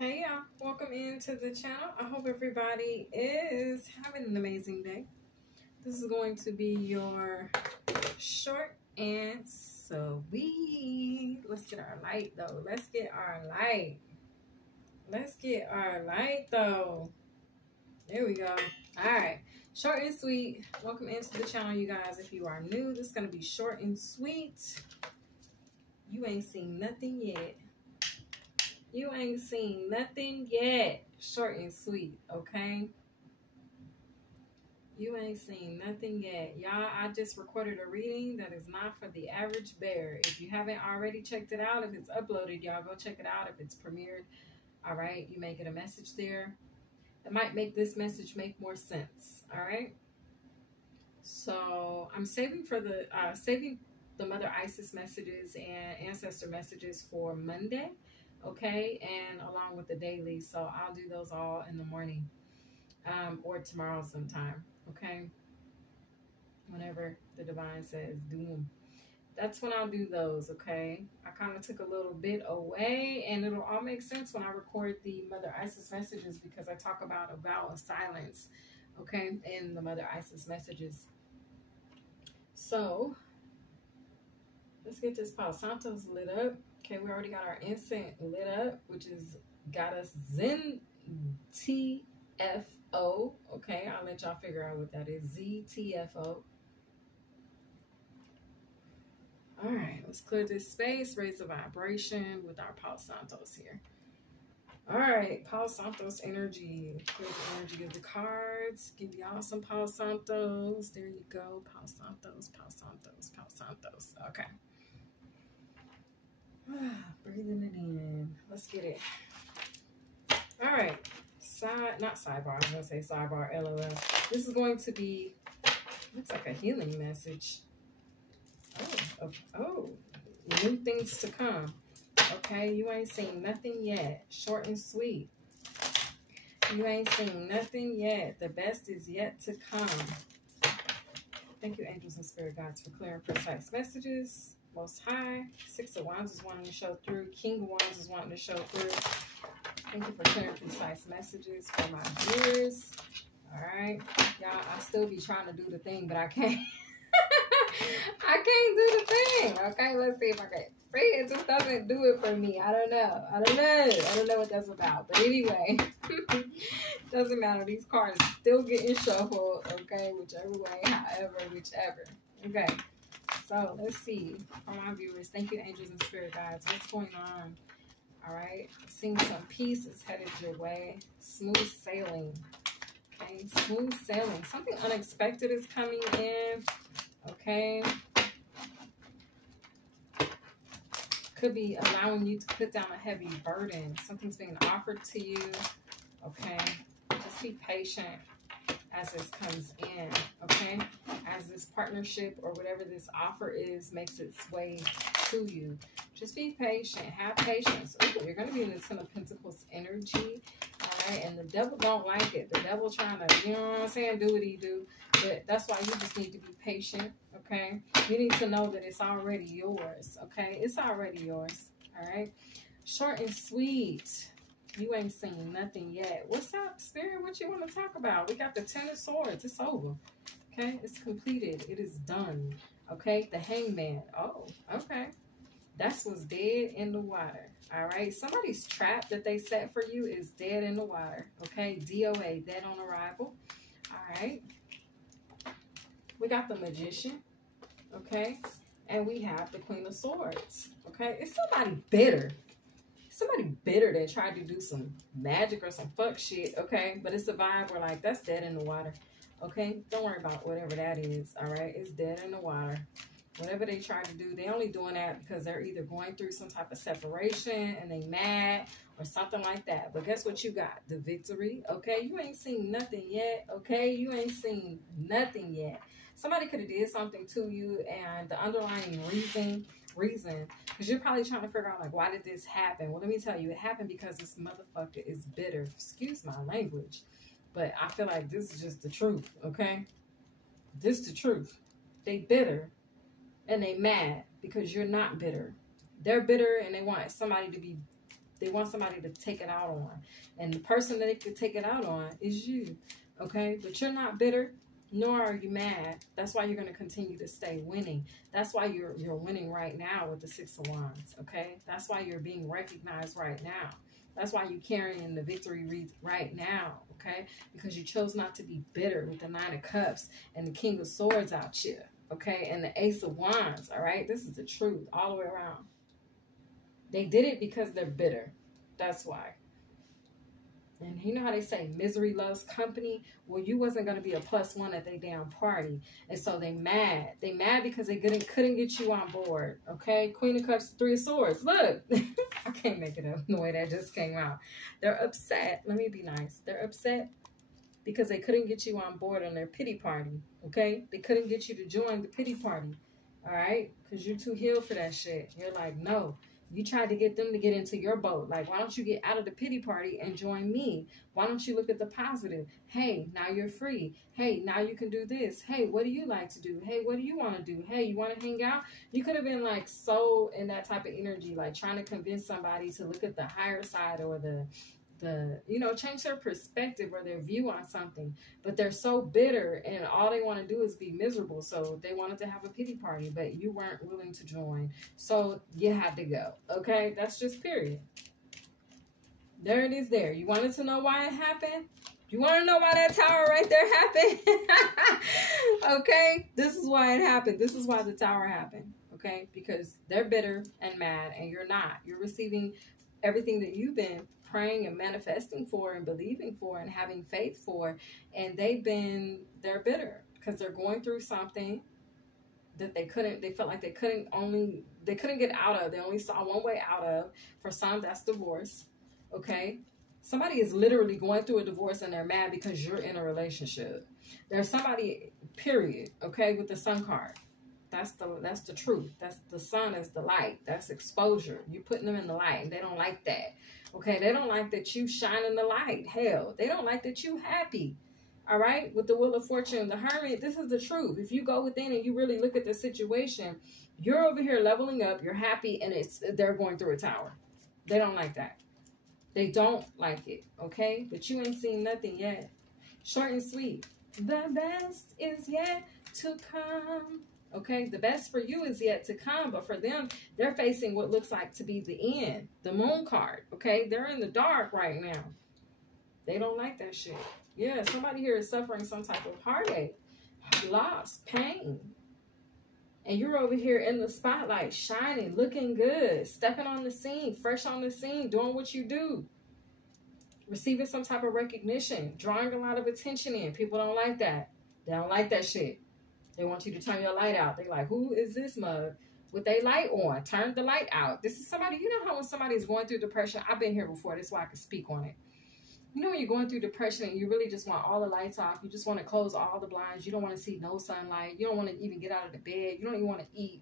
Hey y'all, welcome into the channel. I hope everybody is having an amazing day. This is going to be your short and sweet. Let's get our light though. Let's get our light. Let's get our light though. There we go. All right, short and sweet. Welcome into the channel, you guys. If you are new, this is going to be short and sweet. You ain't seen nothing yet. You ain't seen nothing yet. Short and sweet, okay? You ain't seen nothing yet. Y'all, I just recorded a reading that is not for the average bear. If you haven't already checked it out, if it's uploaded, y'all go check it out. If it's premiered, all right? You may get a message there. It might make this message make more sense, all right? So I'm saving for the Mother Isis messages and ancestor messages for Monday. Okay, and along with the daily, so I'll do those all in the morning or tomorrow sometime. Okay, whenever the divine says do them, that's when I'll do those. Okay, I kind of took a little bit away, and it'll all make sense when I record the Mother Isis messages, because I talk about a vow of silence, okay, in the Mother Isis messages. So let's get this Palo Santos lit up. Okay, we already got our incense lit up, which is got us Zen TFO. Okay, I'll let y'all figure out what that is. ZTFO. All right, let's clear this space, raise the vibration with our Palo Santos here. All right, Palo Santos energy. Clear the energy of the cards. Give y'all some Palo Santos. There you go. Palo Santos, Palo Santos, Palo Santos. Okay. Breathing it in. Let's get it. All right. Not sidebar. I'm going to say sidebar. LOL. This is going to be, looks like a healing message. Oh, new things to come. Okay. You ain't seen nothing yet. Short and sweet. You ain't seen nothing yet. The best is yet to come. Thank you, angels and spirit guides, for clear and precise messages. Most High, Six of Wands is wanting to show through. King of Wands is wanting to show through. Thank you for clear and precise messages for my viewers. All right, y'all. I still be trying to do the thing, but I can't. I can't do the thing. Okay, let's see if I can. See, it just doesn't do it for me. I don't know. I don't know what that's about. But anyway, doesn't matter. These cards still getting shuffled. Okay, whichever way, however, whichever. Okay. So let's see, for my viewers, thank you, angels and spirit guides. What's going on? All right, seeing some peace is headed your way. Smooth sailing. Okay, smooth sailing. Something unexpected is coming in. Okay, could be allowing you to put down a heavy burden. Something's being offered to you. Okay, just be patient as this comes in, okay? As this partnership or whatever this offer is makes its way to you. Just be patient. Have patience. Ooh, you're going to be in the Ten of Pentacles energy, all right? And the devil don't like it. The devil trying to, you know what I'm saying, do what he do. But that's why you just need to be patient, okay? You need to know that it's already yours, okay? It's already yours, all right? Short and sweet. You ain't seen nothing yet. What's up, Spirit? What you want to talk about? We got the Ten of Swords. It's over. Okay? It's completed. It is done. Okay? The Hangman. Oh, okay. That's what's dead in the water. All right? Somebody's trap that they set for you is dead in the water. Okay? DOA, dead on arrival. All right? We got the Magician. Okay? And we have the Queen of Swords. Okay? It's somebody bitter. Somebody bitter that tried to do some magic or some fuck shit, okay? But it's a vibe where, like, that's dead in the water, okay? Don't worry about whatever that is, all right? It's dead in the water. Whatever they try to do, they only doing that because they're either going through some type of separation and they mad or something like that. But guess what you got? The victory, okay? You ain't seen nothing yet, okay? You ain't seen nothing yet. Somebody could have did something to you, and the underlying reason, because you're probably trying to figure out, like, why did this happen? Well, let me tell you, it happened because this motherfucker is bitter. Excuse my language, but I feel like this is just the truth, okay? This is the truth. They bitter, and they mad because you're not bitter. They're bitter, and they want somebody to be They want somebody to take it out on. And the person that they could take it out on is you. Okay? But you're not bitter, nor are you mad. That's why you're going to continue to stay winning. That's why you're winning right now with the Six of Wands. Okay? That's why you're being recognized right now. That's why you're carrying the victory wreath right now, okay? Because you chose not to be bitter with the Nine of Cups and the King of Swords out here, okay? And the Ace of Wands, all right? This is the truth all the way around. They did it because they're bitter. That's why. And you know how they say misery loves company? Well, you wasn't going to be a +1 at their damn party. And so they mad. They mad because they couldn't get you on board. Okay? Queen of Cups, Three of Swords. Look. I can't make it up the way that just came out. They're upset. Let me be nice. They're upset because they couldn't get you on board on their pity party. Okay? They couldn't get you to join the pity party. All right? Because you're too healed for that shit. You're like, no. You tried to get them to get into your boat. Like, why don't you get out of the pity party and join me? Why don't you look at the positive? Hey, now you're free. Hey, now you can do this. Hey, what do you like to do? Hey, what do you want to do? Hey, you want to hang out? You could have been like so in that type of energy, like trying to convince somebody to look at the higher side or the change their perspective or their view on something. But they're so bitter and all they want to do is be miserable. So they wanted to have a pity party, but you weren't willing to join. So you had to go. Okay? That's just period. There it is there. You wanted to know why it happened? You want to know why that tower right there happened? Okay? This is why it happened. This is why the tower happened. Okay? Because they're bitter and mad and you're not. You're receiving everything that you've been praying and manifesting for and believing for and having faith for, and they're bitter because they're going through something that they felt like they couldn't get out of. They only saw one way out of. For some, that's divorce. Okay? Somebody is literally going through a divorce and they're mad because you're in a relationship. There's somebody, period, okay, with the Sun card. That's the truth. That's the sun is the light. That's exposure. You're putting them in the light and they don't like that. Okay, they don't like that you shine in the light. Hell, they don't like that you happy. All right, with the Wheel of Fortune, the Hermit, this is the truth. If you go within and you really look at the situation, you're over here leveling up, you're happy, and they're going through a tower. They don't like that. They don't like it, okay? But you ain't seen nothing yet. Short and sweet. The best is yet to come. Okay, the best for you is yet to come, but for them, they're facing what looks like to be the end, the Moon card. Okay, they're in the dark right now. They don't like that shit. Yeah, somebody here is suffering some type of heartache, loss, pain. And you're over here in the spotlight, shining, looking good, stepping on the scene, fresh on the scene, doing what you do. Receiving some type of recognition, drawing a lot of attention in. People don't like that. They don't like that shit. They want you to turn your light out. They're like, who is this mug with their light on? Turn the light out. This is somebody, you know how when somebody is going through depression, I've been here before, that's why I can speak on it. You know when you're going through depression and you really just want all the lights off, you just want to close all the blinds, you don't want to see no sunlight, you don't want to even get out of the bed, you don't even want to eat,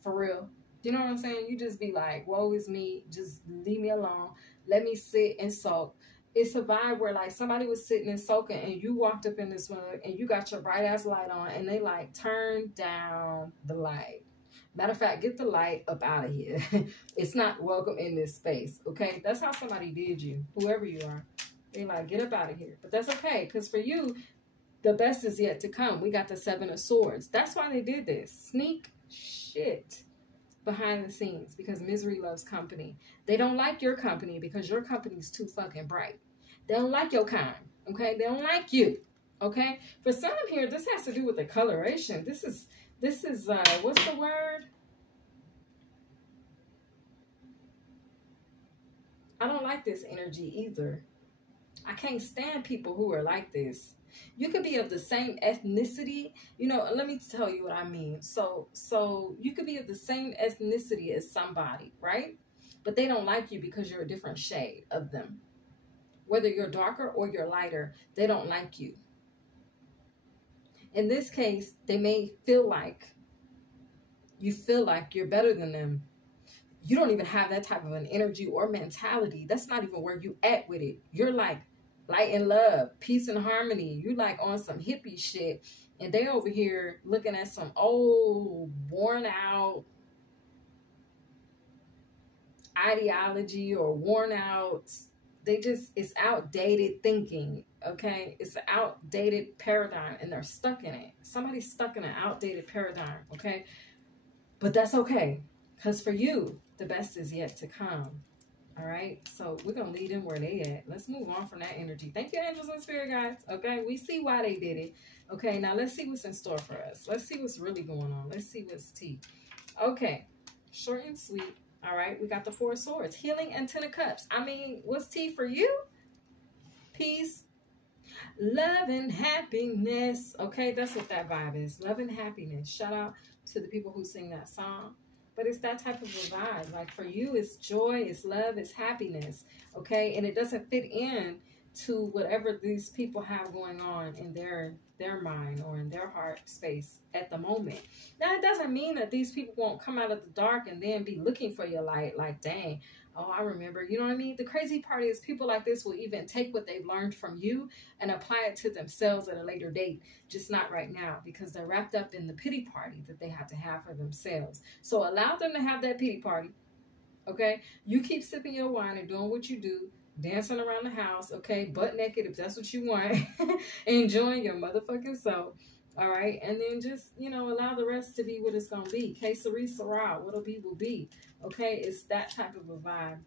for real. You know what I'm saying? You just be like, woe is me, just leave me alone, let me sit and soak. It's a vibe where like somebody was sitting and soaking and you walked up in this mug and you got your bright ass light on and they like turn down the light. Matter of fact, get the light up out of here. It's not welcome in this space. Okay, that's how somebody did you, whoever you are. They like, get up out of here. But that's okay, because for you, the best is yet to come. We got the Seven of Swords. That's why they did this. Sneak shit behind the scenes, because misery loves company. They don't like your company because your company is too fucking bright. They don't like your kind, okay? They don't like you, okay? For some here, this has to do with the coloration. This is what's the word? I don't like this energy either. I can't stand people who are like this. You could be of the same ethnicity. You know, let me tell you what I mean. So you could be of the same ethnicity as somebody, right? But they don't like you because you're a different shade of them. Whether you're darker or you're lighter, they don't like you. In this case, they may feel like you're better than them. You don't even have that type of an energy or mentality. That's not even where you at with it. You're like light and love, peace and harmony. You like on some hippie shit. And they over here looking at some old, worn out, ideology or worn out. It's outdated thinking, okay? It's an outdated paradigm and they're stuck in it. Somebody's stuck in an outdated paradigm, okay? But that's okay, because for you, the best is yet to come. All right, so we're going to lead them where they at. Let's move on from that energy. Thank you, angels and spirit guides. Okay, we see why they did it. Okay, now let's see what's in store for us. Let's see what's really going on. Let's see what's tea. Okay, short and sweet. All right, we got the Four of Swords. Healing and Ten of Cups. I mean, what's tea for you? Peace, love, and happiness. Okay, that's what that vibe is. Love and happiness. Shout out to the people who sing that song. But it's that type of a vibe. Like for you, it's joy, it's love, it's happiness. Okay? And it doesn't fit in to whatever these people have going on in their mind or in their heart space at the moment. Now, it doesn't mean that these people won't come out of the dark and then be looking for your light. Like, dang, oh, I remember. You know what I mean? The crazy part is people like this will even take what they've learned from you and apply it to themselves at a later date. Just not right now, because they're wrapped up in the pity party that they have to have for themselves. So allow them to have that pity party. Okay? You keep sipping your wine and doing what you do. Dancing around the house, okay, butt naked if that's what you want, enjoying your motherfucking self, all right, and then just, you know, allow the rest to be what it's gonna be. Que sera, what'll be will be, okay. It's that type of a vibe.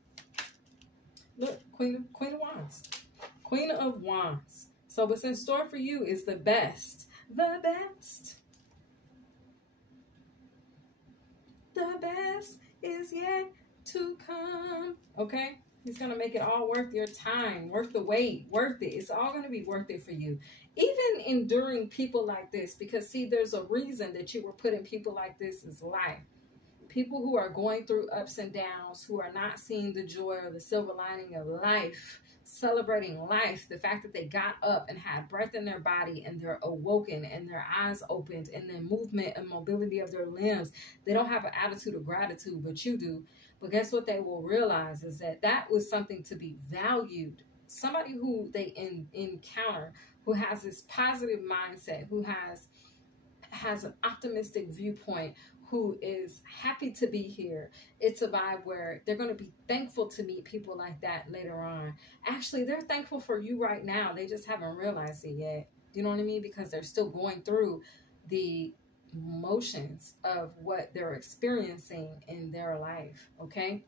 Look, Queen of Wands, Queen of Wands. So what's in store for you is the best, the best is yet to come, okay. He's going to make it all worth your time, worth the wait, worth it. It's all going to be worth it for you. Even enduring people like this, because see, there's a reason that you were put in people like this is life. People who are going through ups and downs, who are not seeing the joy or the silver lining of life, celebrating life, the fact that they got up and had breath in their body and they're awoken and their eyes opened and the movement and mobility of their limbs. They don't have an attitude of gratitude, but you do. But guess what they will realize is that that was something to be valued. Somebody who they encounter, who has this positive mindset, who has an optimistic viewpoint, who is happy to be here. It's a vibe where they're going to be thankful to meet people like that later on. Actually, they're thankful for you right now. They just haven't realized it yet. You know what I mean? Because they're still going through the motions of what they're experiencing in their life, okay?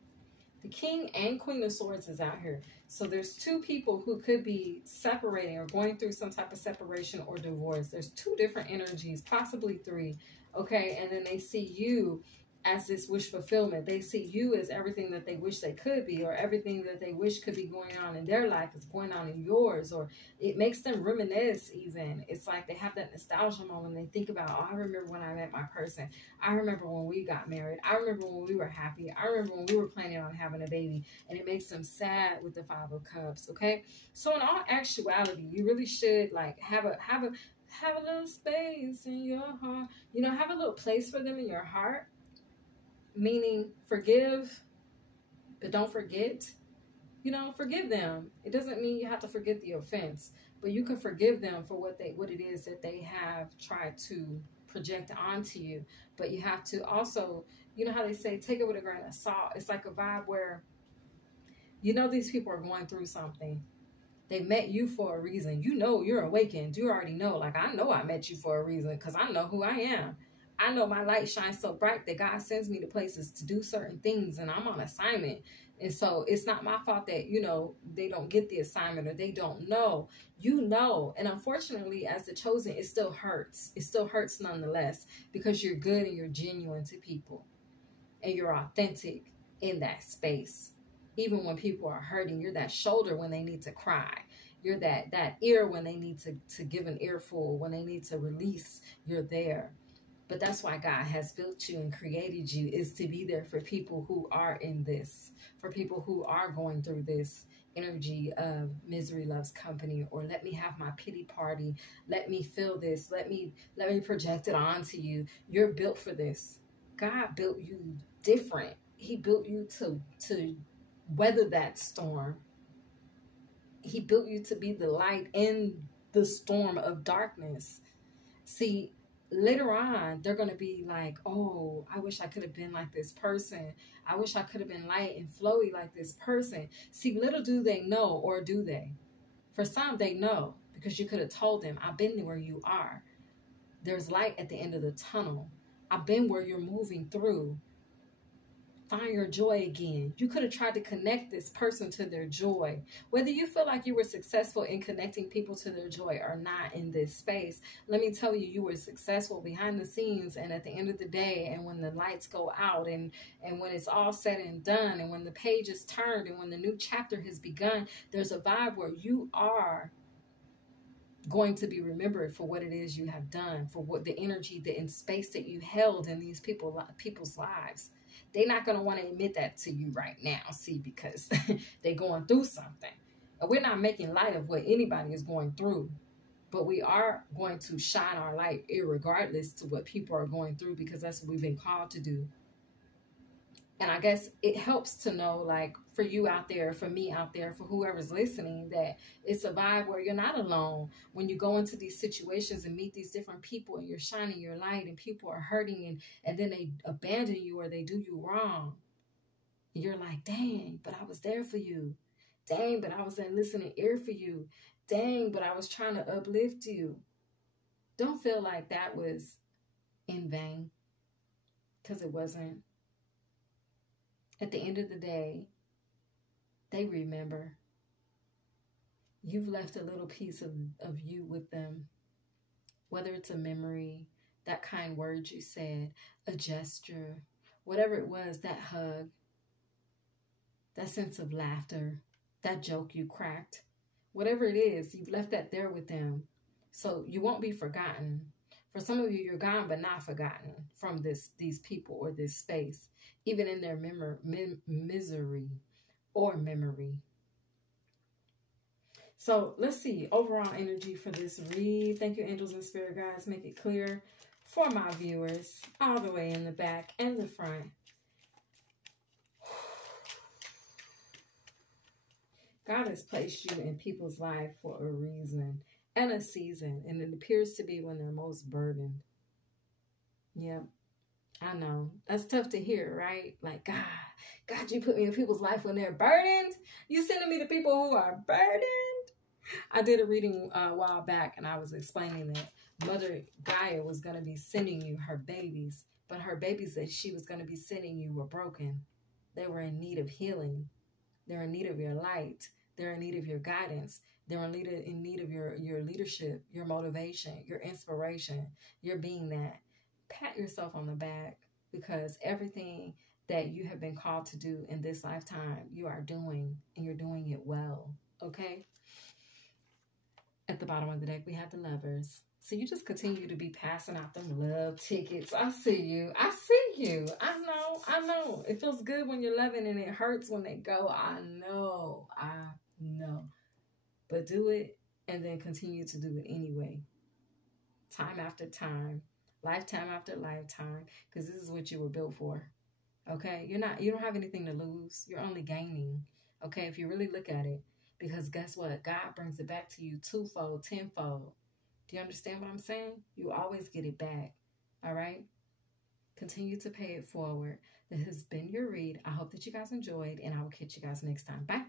The King and Queen of Swords is out here. So there's two people who could be separating or going through some type of separation or divorce. There's two different energies, possibly three, okay? And then they see you as this wish fulfillment. They see you as everything that they wish they could be, or everything that they wish could be going on in their life is going on in yours, or it makes them reminisce even. It's like they have that nostalgia moment. They think about, oh, I remember when I met my person. I remember when we got married. I remember when we were happy. I remember when we were planning on having a baby, and it makes them sad with the Five of Cups, okay? So in all actuality, you really should like have a little space in your heart. You know, have a little place for them in your heart. Meaning forgive, but don't forget. You know, forgive them. It doesn't mean you have to forget the offense, but you can forgive them for what it is that they have tried to project onto you. But you have to also, you know how they say, take it with a grain of salt. It's like a vibe where, you know, these people are going through something. They met you for a reason. You know, you're awakened. You already know, like, I know I met you for a reason because I know who I am. I know my light shines so bright that God sends me to places to do certain things, and I'm on assignment. And so it's not my fault that, you know, they don't get the assignment or they don't know. You know. And unfortunately, as the chosen, it still hurts. It still hurts nonetheless, because you're good and you're genuine to people and you're authentic in that space. Even when people are hurting, you're that shoulder when they need to cry. You're that ear when they need to give an earful, when they need to release, you're there. But that's why God has built you and created you, is to be there for people who are in this, for people who are going through this energy of misery loves company, or let me have my pity party. Let me feel this. Let me project it onto you. You're built for this. God built you different. He built you to weather that storm. He built you to be the light in the storm of darkness. See, later on, they're going to be like, oh, I wish I could have been like this person. I wish I could have been light and flowy like this person. See, little do they know, or do they? For some, they know, because you could have told them, I've been where you are. There's light at the end of the tunnel. I've been where you're moving through. Find your joy again. You could have tried to connect this person to their joy. Whether you feel like you were successful in connecting people to their joy or not in this space, let me tell you, you were successful behind the scenes, and at the end of the day, and when the lights go out, and when it's all said and done, and when the page is turned, and when the new chapter has begun, there's a vibe where you are going to be remembered for what it is you have done, for what the energy, the space that you held in these people's lives. They're not going to want to admit that to you right now, see, because they're going through something. And we're not making light of what anybody is going through, but we are going to shine our light irregardless to what people are going through, because that's what we've been called to do. And I guess it helps to know, like, for you out there, for me out there, for whoever's listening, that it's a vibe where you're not alone. When you go into these situations and meet these different people, and you're shining your light, and people are hurting, and then they abandon you or they do you wrong. You're like, dang, but I was there for you. Dang, but I was in listening ear for you. Dang, but I was trying to uplift you. Don't feel like that was in vain, because it wasn't. At the end of the day, they remember. You've left a little piece of you with them. Whether it's a memory, that kind word you said, a gesture, whatever it was, that hug, that sense of laughter, that joke you cracked, whatever it is, you've left that there with them. So you won't be forgotten. For some of you, you're gone but not forgotten from these people or this space, even in their misery or memory. So let's see overall energy for this read. Thank you, angels and spirit guides. Make it clear for my viewers all the way in the back and the front. God has placed you in people's life for a reason and a season, and it appears to be when they're most burdened. Yep, I know. That's tough to hear, right? Like, God, you put me in people's life when they're burdened. You sending me to people who are burdened. I did a reading a while back, and I was explaining that Mother Gaia was going to be sending you her babies, but her babies that she was going to be sending you were broken. They were in need of healing. They're in need of your light. They're in need of your guidance. They're in need of your leadership, your motivation, your inspiration, your being that. Pat yourself on the back, because everything that you have been called to do in this lifetime, you are doing, and you're doing it well, okay? At the bottom of the deck, we have the Lovers. So you just continue to be passing out them love tickets. I see you. I see you. I know. It feels good when you're loving, and it hurts when they go. I know. But do it, and then continue to do it anyway. Time after time. Lifetime after lifetime. Because this is what you were built for. Okay? You don't have anything to lose. You're only gaining. Okay? If you really look at it. Because guess what? God brings it back to you twofold, tenfold. Do you understand what I'm saying? You always get it back. All right? Continue to pay it forward. This has been your read. I hope that you guys enjoyed, and I will catch you guys next time. Bye.